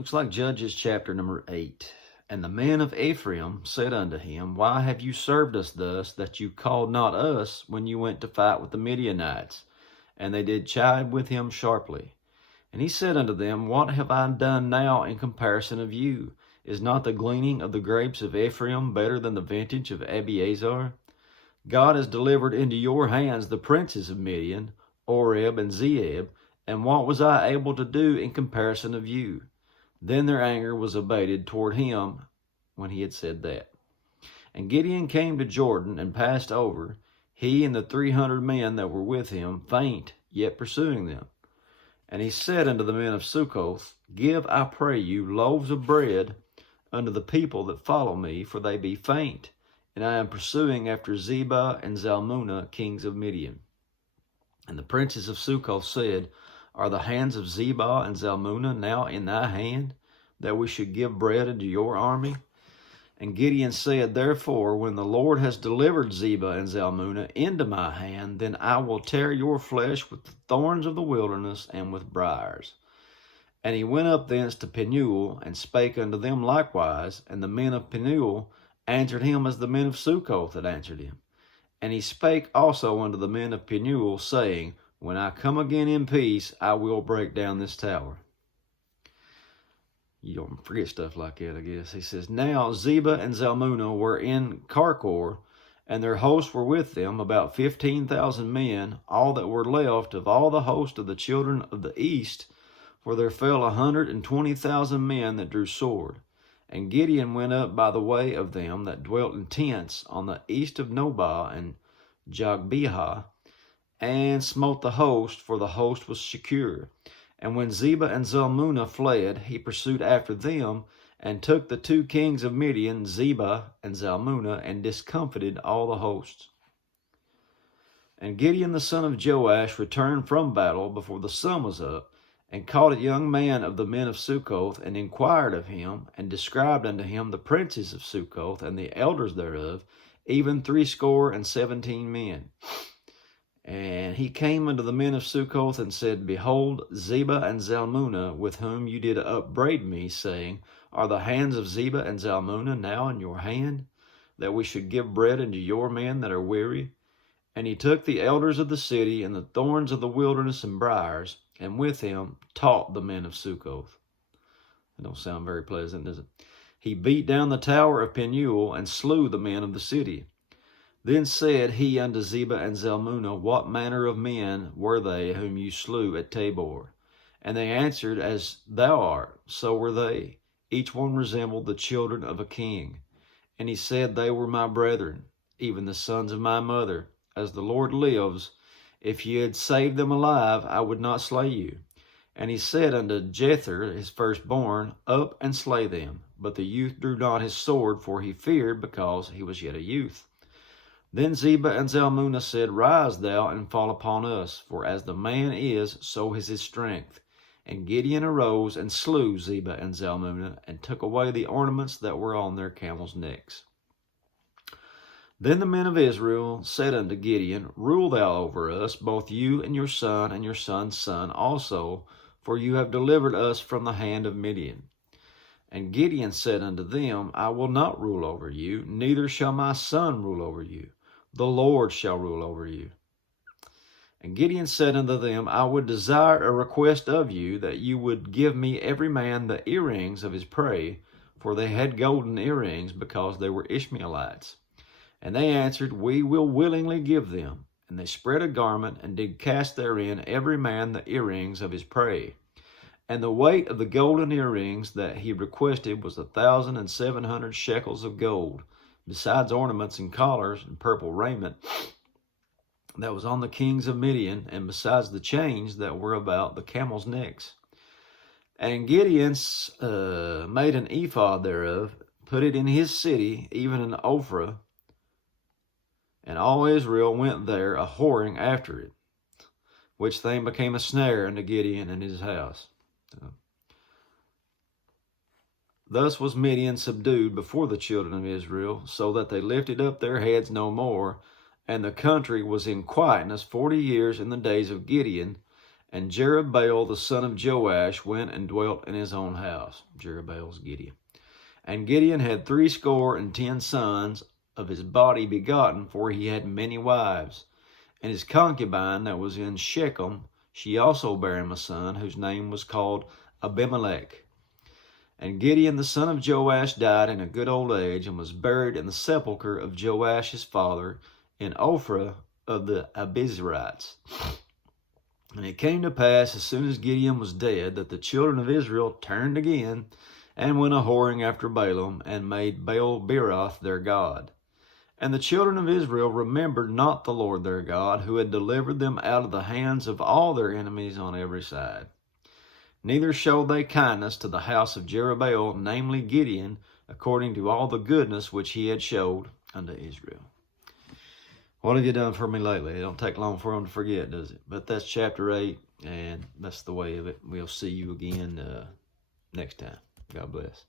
Looks like Judges chapter number 8. And the men of Ephraim said unto him, Why have you served us thus, that you called not us when you went to fight with the Midianites? And they did chide with him sharply. And he said unto them, What have I done now in comparison of you? Is not the gleaning of the grapes of Ephraim better than the vintage of Abiezer? God has delivered into your hands the princes of Midian, Oreb and Zeeb, and what was I able to do in comparison of you? Then their anger was abated toward him when he had said that. And Gideon came to Jordan and passed over, he and the 300 men that were with him, faint, yet pursuing them. And he said unto the men of Succoth, Give, I pray you, loaves of bread unto the people that follow me, for they be faint, and I am pursuing after Zebah and Zalmunna, kings of Midian. And the princes of Succoth said, Are the hands of Zebah and Zalmunna now in thy hand, that we should give bread unto your army? And Gideon said, Therefore, when the Lord has delivered Zebah and Zalmunna into my hand, then I will tear your flesh with the thorns of the wilderness and with briars. And he went up thence to Penuel, and spake unto them likewise, and the men of Penuel answered him as the men of Succoth had answered him. And he spake also unto the men of Penuel, saying, When I come again in peace, I will break down this tower. You don't forget stuff like that, I guess. He says, Now Zebah and Zalmunna were in Karkor, and their hosts were with them, about 15,000 men, all that were left of all the host of the children of the east, for there fell 120,000 men that drew sword. And Gideon went up by the way of them that dwelt in tents on the east of Nobah and Jogbehah, and smote the host, for the host was secure. And when Zebah and Zalmunna fled, he pursued after them, and took the 2 kings of Midian, Zebah and Zalmunna, and discomfited all the hosts. And Gideon the son of Joash returned from battle before the sun was up, and caught a young man of the men of Succoth, and inquired of him, and described unto him the princes of Succoth, and the elders thereof, even 70 men. And he came unto the men of Succoth, and said, Behold, Zebah and Zalmunna, with whom you did upbraid me, saying, Are the hands of Zebah and Zalmunna now in your hand, that we should give bread unto your men that are weary? And he took the elders of the city, and the thorns of the wilderness and briars, and with him taught the men of Succoth. That don't sound very pleasant, does it? He beat down the tower of Penuel, and slew the men of the city. Then said he unto Zebah and Zalmunna, What manner of men were they whom you slew at Tabor? And they answered, As thou art, so were they. Each one resembled the children of a king. And he said, They were my brethren, even the sons of my mother. As the Lord lives, if ye had saved them alive, I would not slay you. And he said unto Jether, his firstborn, Up and slay them. But the youth drew not his sword, for he feared, because he was yet a youth. Then Zebah and Zalmunna said, Rise thou and fall upon us, for as the man is, so is his strength. And Gideon arose and slew Zebah and Zalmunna, and took away the ornaments that were on their camels' necks. Then the men of Israel said unto Gideon, Rule thou over us, both you and your son's son also, for you have delivered us from the hand of Midian. And Gideon said unto them, I will not rule over you, neither shall my son rule over you. The Lord shall rule over you. And Gideon said unto them, I would desire a request of you, that you would give me every man the earrings of his prey, for they had golden earrings, because they were Ishmaelites. And they answered, We will willingly give them. And they spread a garment, and did cast therein every man the earrings of his prey. And the weight of the golden earrings that he requested was 1,700 shekels of gold, besides ornaments and collars and purple raiment that was on the kings of Midian, and besides the chains that were about the camels' necks. And Gideon made an ephod thereof, put it in his city, even in Ophrah, and all Israel went there a-whoring after it, which thing became a snare unto Gideon and his house. Thus was Midian subdued before the children of Israel, so that they lifted up their heads no more, and the country was in quietness 40 years in the days of Gideon, And Jerubbaal the son of Joash went and dwelt in his own house. Jerubbaal's Gideon. And Gideon had 70 sons of his body begotten, for he had many wives. And his concubine that was in Shechem, she also bare him a son, whose name was called Abimelech. And Gideon the son of Joash died in a good old age, and was buried in the sepulchre of Joash his father, in Ophrah of the Abiezrites. And it came to pass, as soon as Gideon was dead, that the children of Israel turned again, and went a-whoring after Balaam, and made Baal-Beroth their god. And the children of Israel remembered not the Lord their God, who had delivered them out of the hands of all their enemies on every side. Neither showed they kindness to the house of Jerubbaal, namely Gideon, according to all the goodness which he had showed unto Israel. What have you done for me lately? It don't take long for them to forget, does it? But that's chapter 8, and that's the way of it. We'll see you again next time. God bless.